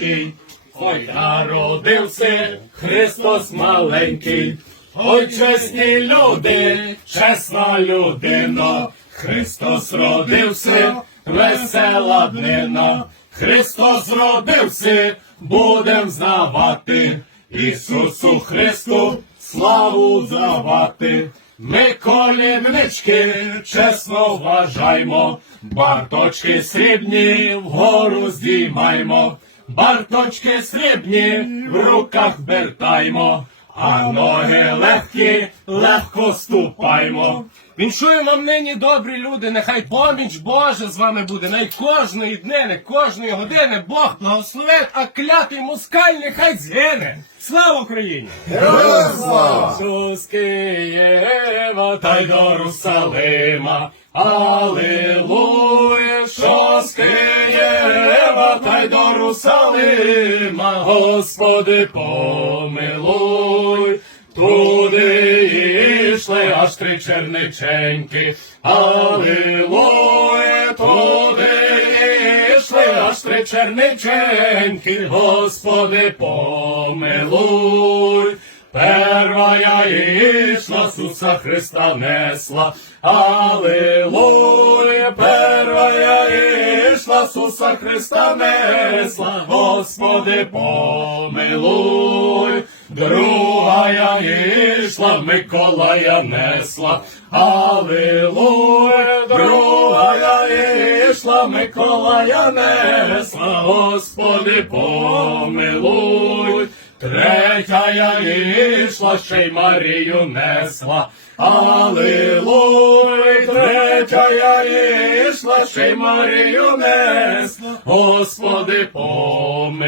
маленький, ой, народився Христос маленький, ой, чесні люди, чесна людина, Христос родився, весела днина, Христос родився, будем знавати, Ісусу Христу славу давати. Ми колівнички чесно вважаймо, барточки срібні вгору здіймаймо, барточки срібні в руках вертаймо, а ноги легкі, легко ступаймо. Віншую вам нині добрі люди, нехай поміч Божа з вами буде, най кожної днини, кожної години Бог благословить, а клятий москаль нехай згине. Слава Україні! Героям слава! Ісус Києва та й до Русалима. Алілуя, що з Києва та й до Русалима, Господи помилуй. Туди йшли аж три черниченьки, Алілуя, туди йшли аж три черниченьки, Господи помилуй. Первая Суса Христа несла, Аллилуйя, первая ішла Суса Христа несла, Господи помилуй. Другая ішла Миколая несла, Аллилуйя, другая ішла Миколая несла, Господи помилуй. Третя ішла, ще й Марію несла. Аллилуй, третя ішла, ще й Марію несла. Господи помилуй.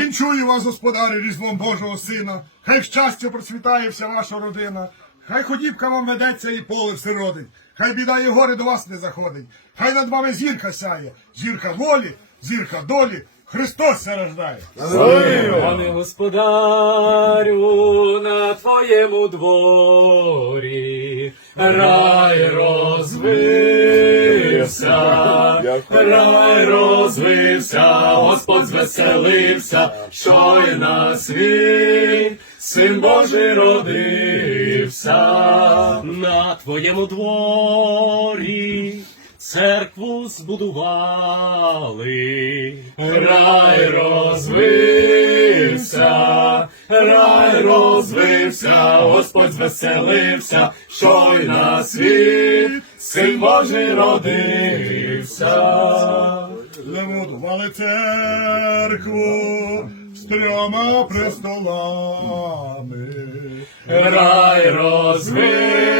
Вінчую вас, господарі, різдвом Божого Сина. Хай щастя процвітає вся ваша родина. Хай ходівка вам ведеться і поле все родить. Хай біда і горе до вас не заходить. Хай над вами зірка сяє. Зірка волі, зірка долі. Христос се рождає. Пане господарю, на твоєму дворі рай розвився, рай розвився, Господь звеселився, що й на світ, син Божий родився на твоєму дворі. Церкву збудували, рай розвився, рай розвився, Господь звеселився, що й на світ, син Божий родився. Лемудували церкву з трьома престолами. Рай розвився,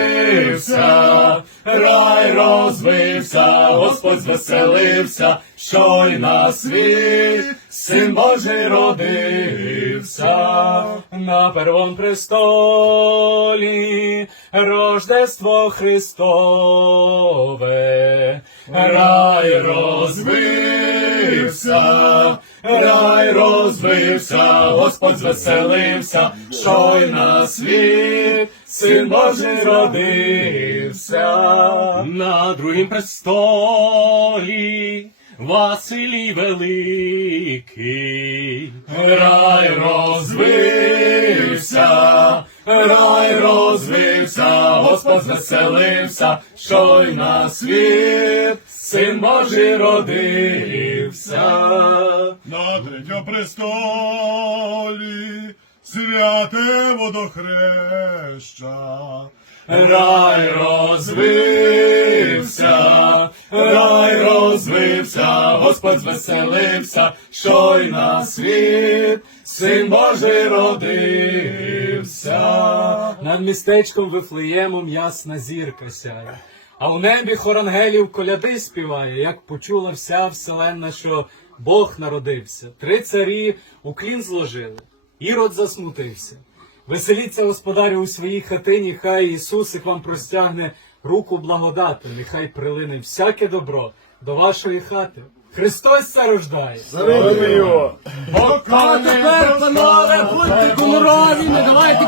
рай розвився, Господь звеселився, що й на світ, син Божий родився, на первом престолі, Рождество Христове, рай розвився, рай розвився, Господь звеселився, що й на світ, син Божий родився, на другім престолі. Василій Великий, рай розвився, рай розвився, Господь звеселився, що й на світ, син Божий родився. На третьому престолі святе водохреща. Рай розвився, рай розвився, Господь звеселився, що й на світ, син Божий родився. Над містечком Вифлеємом ясна зірка сяє, а у небі хор ангелів коляди співає, як почула вся вселенна, що Бог народився. Три царі уклін зложили, Ірод засмутився. Веселіться, господарю, у своїй хатині, хай Ісусик вам простягне руку благодати, нехай прилине всяке добро до вашої хати. Христос це рождає. А тепер, панове, будьте гонорові, не давайте